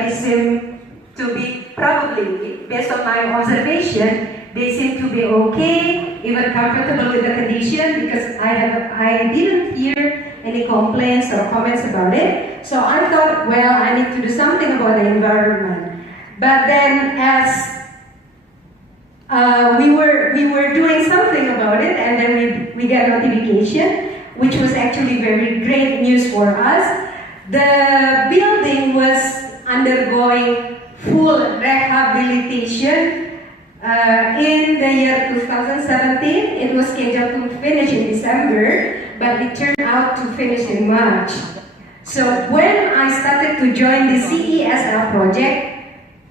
everybody seemed to be, probably, based on my observation, they seem to be okay, even comfortable with the condition, because I didn't hear any complaints or comments about it. So I thought, well, I need to do something about the environment. But then as we were doing something about it, and then we got notification, which was actually very great news for us. The building was undergoing full rehabilitation in the year 2017. It was scheduled to finish in December, but it turned out to finish in March. So when I started to join the CESL project,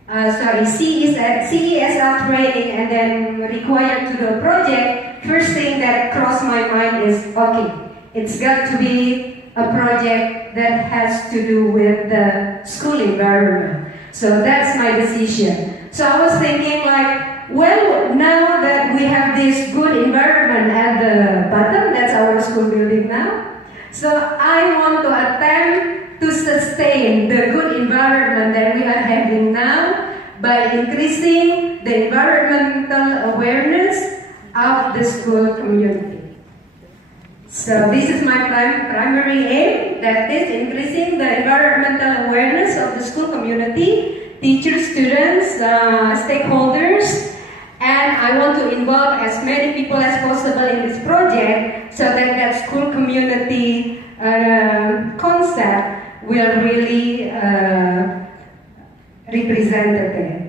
CESL training and then required to do a project, first thing that crossed my mind is, okay, it's got to be a project that has to do with the school environment. So that's my decision. So I was thinking like, well, now that we have this good environment at the bottom, that's our school building now. So I want to attempt to sustain the good environment that we are having now by increasing the environmental awareness of the school community. So this is my primary aim, that is increasing the environmental awareness of the school community, teachers, students, stakeholders, and I want to involve as many people as possible in this project so that that school community concept will really represented there.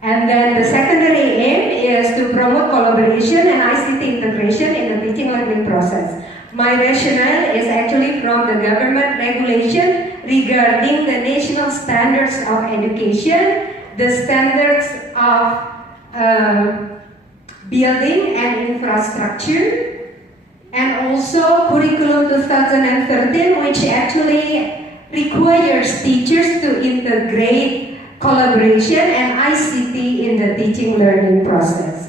And then the secondary aim is to promote collaboration and ICT integration in the teaching learning process. My rationale is actually from the government regulation regarding the national standards of education, the standards of building and infrastructure, and also Curriculum 2013, which actually requires teachers to integrate collaboration and ICT in the teaching learning process.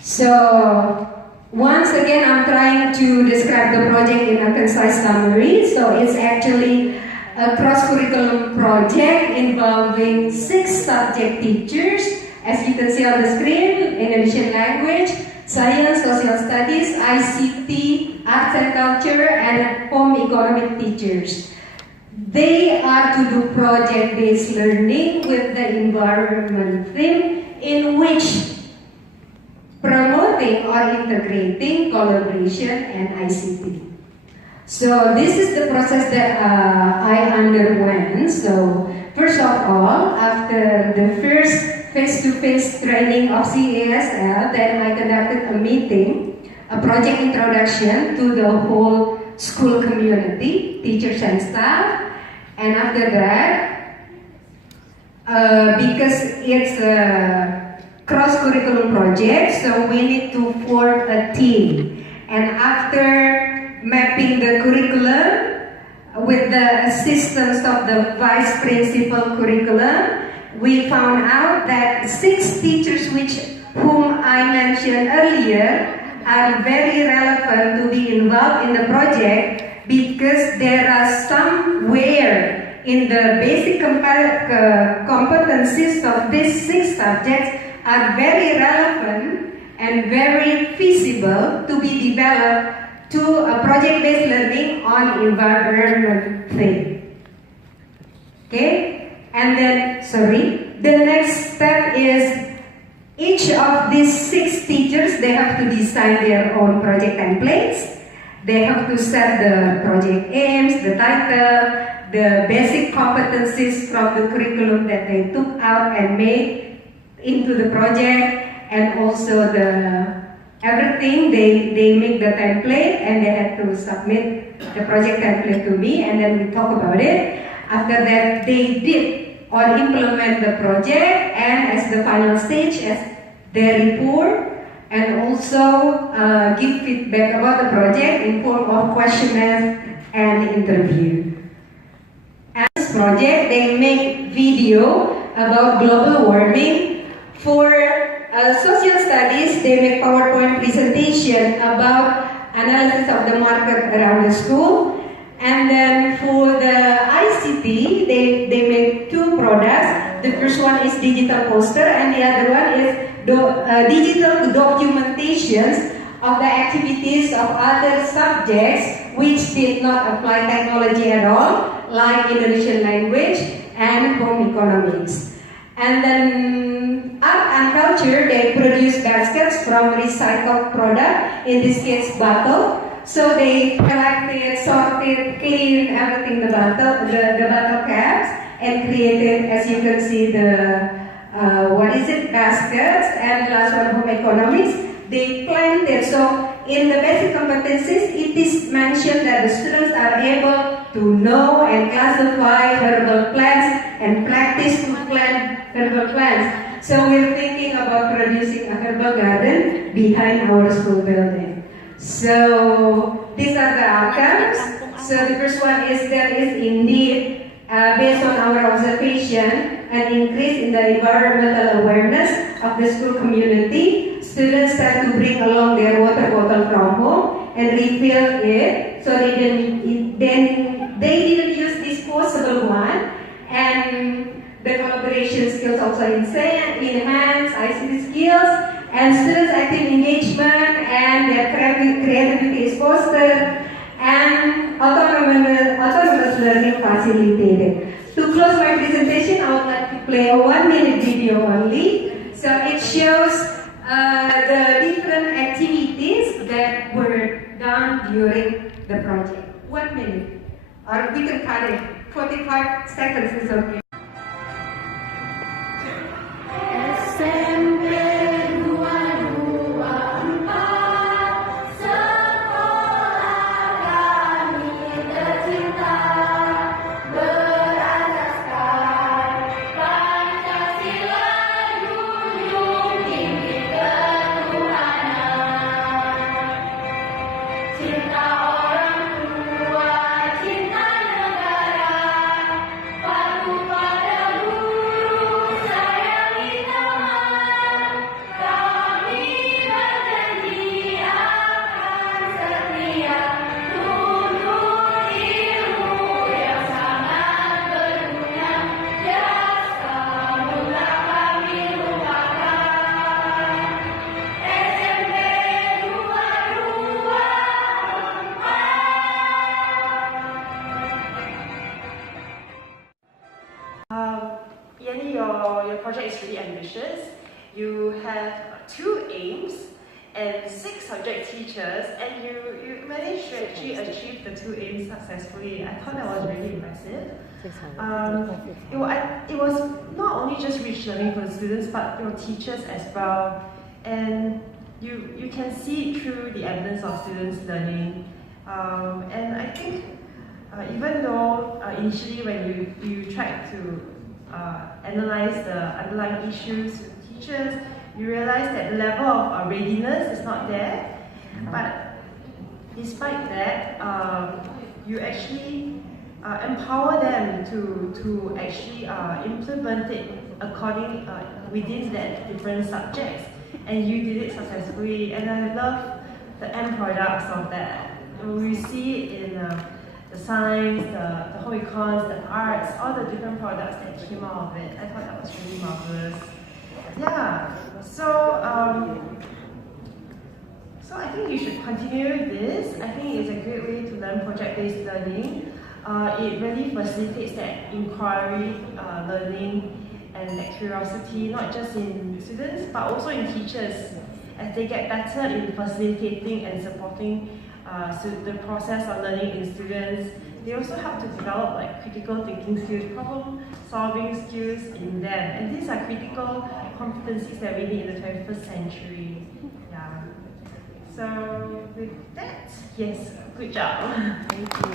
So once again, I'm trying to describe the project in a concise summary. So it's actually a cross-curriculum project involving 6 subject teachers, as you can see on the screen: Indonesian language, science, social studies, ICT, arts and culture, and home economic teachers. They are to do project-based learning with the environment theme, in which promoting or integrating collaboration and ICT. So this is the process that I underwent. So first of all, after the first face-to-face training of CESL, then I conducted a meeting, a project introduction to the whole school community, teachers and staff. And after that, because it's a cross-curriculum project, so we need to form a team. And after mapping the curriculum with the assistance of the vice principal curriculum, we found out that 6 teachers whom I mentioned earlier are very relevant to be involved in the project, because there are somewhere in the basic competencies of these 6 subjects are very relevant and very feasible to be developed to a project-based learning on environment theme. Okay? And then, the next step is each of these 6 teachers, they have to design their own project templates. They have to set the project aims, the title, the basic competencies from the curriculum that they took out and made into the project, and also everything. They make the template and they had to submit the project template to me, and then we talk about it. After that, they did or implement the project, and as the final stage, as their report, and also give feedback about the project in form of questionnaires and interview. As this project, they make video about global warming. For social studies, they make PowerPoint presentation about analysis of the market around the school. And then for the ICT, they made two products. The first one is digital poster, and the other one is digital documentations of the activities of other subjects which did not apply technology at all, like Indonesian language and home economics. And then art and culture, they produce baskets from recycled product, in this case bottle. So they collected, sorted, cleaned everything, the bottle caps, and created, as you can see, the baskets. And the last one, home economics, they planted. So in the basic competencies, it is mentioned that the students are able to know and classify herbal plants and practice to plant herbal plants. So we're thinking about producing a herbal garden behind our school building. So these are the outcomes. So the first one is there is indeed, based on our observation, an increase in the environmental awareness of the school community. Students start to bring along their water bottle from home and refill it, so they didn't use disposable one. And the collaboration skills also enhance ICT skills, and students' active engagement and their creativity is fostered, and autonomous learning facilitated. To close my presentation, I would like to play a 1-minute video only. So it shows the different activities that were done during the project. 1 minute, or we can cut it. 45 seconds is okay. SMPN 224 sekolah kami tercinta, berasaskan Pancasila junjung tinggi ketuhanan, cinta orang tua, cinta negara, patuh pada guru, sayangi teman. Kami berjanji akan setia tuntut ilmu yang sangat berguna, jasamu tak kami lupakan. SMP 224. Yanni, your project is really ambitious. You have 2 aims and 6 subject teachers, and you managed to actually achieve the 2 aims successfully. I thought that was really impressive. It was not only just rich learning for the students, but your teachers as well. And you can see it through the evidence of students learning. And I think even though initially when you tried to analyze the underlying issues with teachers, you realize that the level of readiness is not there. But despite that, you actually empower them to actually implement it within that different subjects, and you did it successfully. And I love the end products of that. We see it in the science, the home econs, the arts, all the different products that came out of it. I thought that was really marvelous. Yeah, so I think you should continue this. I think it's a great way to learn project-based learning. It really facilitates that inquiry, learning, and that curiosity, not just in students, but also in teachers, as they get better in facilitating and supporting the process of learning in students. They also help to develop critical thinking skills, problem solving skills in them, and these are critical competencies that we need in the 21st century. Yeah. So with that, yes, good job. Thank you.